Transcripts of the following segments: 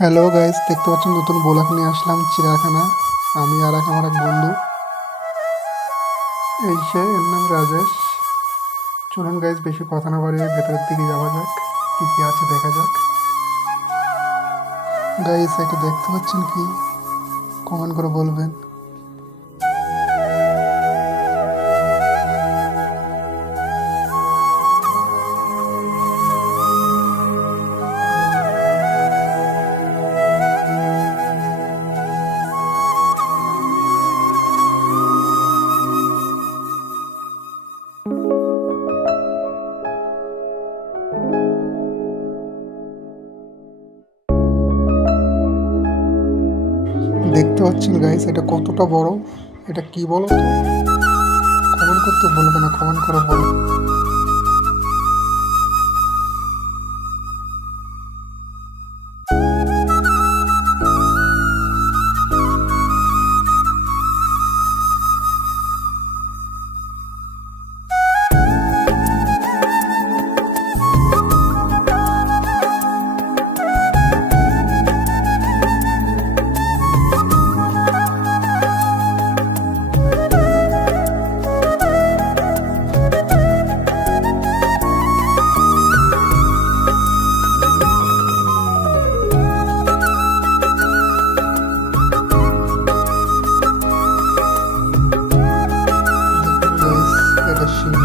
Hello guys, দেখতে পাচ্ছেন নতুন ব্লগ নিয়ে আসলাম চিড়িয়াখানা। আমি আর আমার এক বন্ধু, এই সে, এর নাম রাজেশ। চলুন গাইস, বেশি কথা না বাড়িয়ে ভেতরের দিকে যাওয়া যাক, কি কি আছে দেখা যাক। গাইস, এটা দেখতে পাচ্ছেন কি? কমেন্ট করে বলবেন। দেখতে পাচ্ছেন গাইস, এটা কতটা বড়, এটা কি বলো তো? কমেন্ট করতে বলবে না, কমেন্ট করে বলো। গাইস, এটা সিংহ।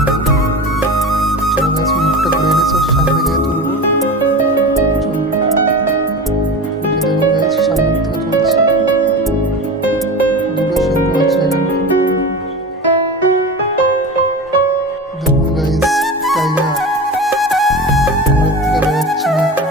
চলো গাইস, মুখটা ঘুরে এনেছে, ওর সামনে গিয়ে তুলবো। চলো, এই যে দেখুন গাইস, সামনের থেকে তুলছি। দুটো সিংহ আছে এখানে। দেখুন গাইস, টাইগার ঘরের থেকে বেরোচ্ছে না এখন।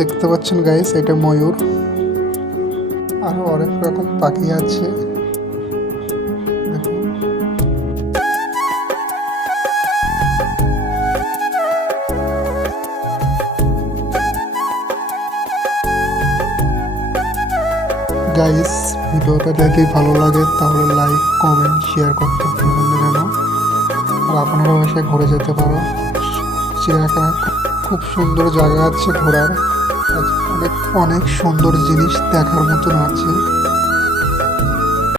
দেখতে পাচ্ছেন গাইস, এটা ময়ূর। আরো অনেক রকম পাখি আছে, দেখুন। গাইস, ভিডিওটা যদি ভালো লাগে তাহলে লাইক, কমেন্ট, শেয়ার করতে ভুলবেন না যেন। আর আপনারাও এসে ঘুরে যেতে পারো। চিড়িয়াখানা খুব সুন্দর জায়গা আছে ঘোরার, অনেক অনেক সুন্দর জিনিস দেখার মতন আছে।